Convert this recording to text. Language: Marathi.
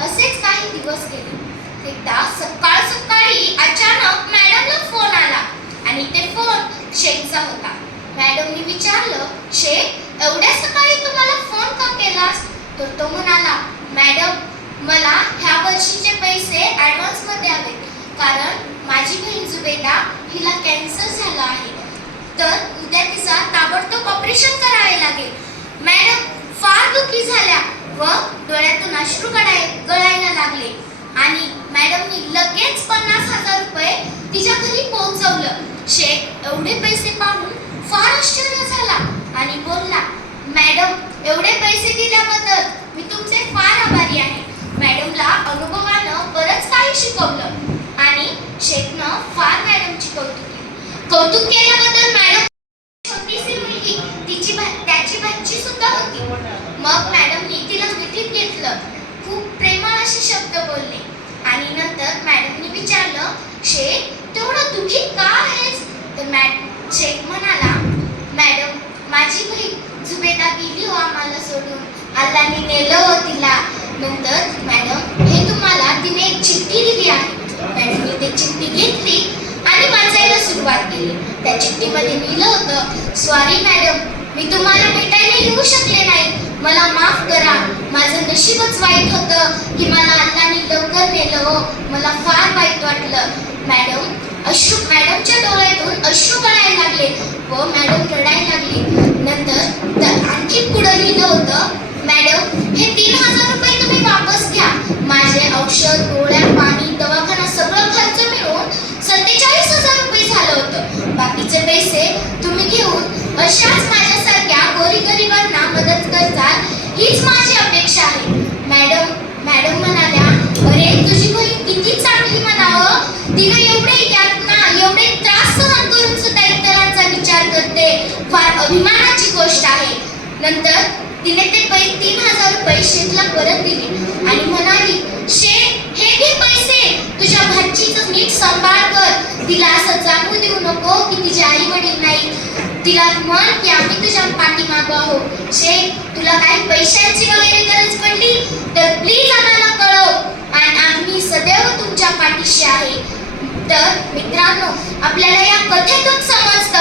असेच काही दिवस गेले. एकदा सकाळ सकाळी अचानक मॅडमला फोन आला आणि ते फोन शेखचा होता. मॅडमनी विचारलं शेख एवढ्या सकाळी तुम्हाला फोन का केलास? तर तो म्हणाला मॅडम मला ह्या वर्षीचे पैसे ऍडव्हान्समध्ये हवे. कारण माझी बहीण जुबेदा हिला कॅन्सर झाला आहे. तर उद्या तिचा ताबडतोब ऑपरेशन करावे लागेल. मॅडम फार दुःखी झाल्या. व डोळ्यातून अश्रू गळाय गळायला लागले. आणि मॅडमनी लगेच पन्नास हजार रुपये तिच्या घरी पोहोचवलं. शेख एवढे पैसे पाहून फार आश्चर्य झाला आणि बोलला मॅडम एवढे पैसे दिल्याबद्दल मी तुमचे फार आभारी आहे. मॅडमला अनुभवानं बरंच काही शिकवलं आणि शेखनं फार मॅडमची कौतुक केली. कौतुक केलं मॅडम छोटीशी मुलगी तिची भा- त्याची भाची सुद्धा होती मग मॅडमनी तिला मिठीत घेतलं खूप प्रेमळ असे शब्द बोलले. आणि नंतर मॅडमने विचारलं शेख तेवढं दुःखी का आहेस? तर मॅड शेख म्हणाला मॅडम माझी बहीण झुबेदा गेली हो आम्हाला सोडून. अल्लाने नेलं हो तिला. नंतर मॅडम हे तुम्हाला तिने एक चिठ्ठी दिली आहे. मॅडमने ती चिठ्ठी घेतली आणि वाचायला सुरुवात केली. त्या चिठ्ठीमध्ये लिहिलं होतं सॉरी मॅडम मी तुम्हाला भेटायला येऊ शकले नाही. मला माफ करा. माझं नशीबच वाईट होतं की मला अल्लाने लवकर नेलं हो. मला फार वाईट वाटलं. मॅडम अश्रू मॅडमच्या डोळ्यातून अश्रू गळायला लागले. व मॅडम रडायला लागली. नंतर तर आणखी पुढे लिहिलं होतं मॅडम हे तीन हजार रुपये तुम्ही वापस घ्या. माझे औषध गोळ्या पाणी दवाखाना सगळं खर्च मिळून सत्तेचाळीस हजार रुपये झालं होतं. बाकीचे पैसे तुम्ही घेऊन अशाच माझ्यासारख्या गोरीगरिबांना मदत करताल हीच माझी तिने एवढे यातना एवढे त्रास सहन करून सुद्धा इतरांचा विचार करते. फार अभिमानाची गोष्ट आहे. नंतर तिने ते पै तीन हजार रुपये शेखला परत दिले. आणि म्हणाली शेख हे घे पैसे. तुझ्या भाचीचं नीट सांभाळ कर. तिला असं जाणू देऊ नको की तिचे आई वडील नाही तिला म्हण की आम्ही तुझ्या पाठीमागं आहोत. शेख तुला काही पैशांची वगैरे गरज पडली? तर प्लीज आम्हाला तर मित्रांनो आपल्याला या कथेतून समजतं.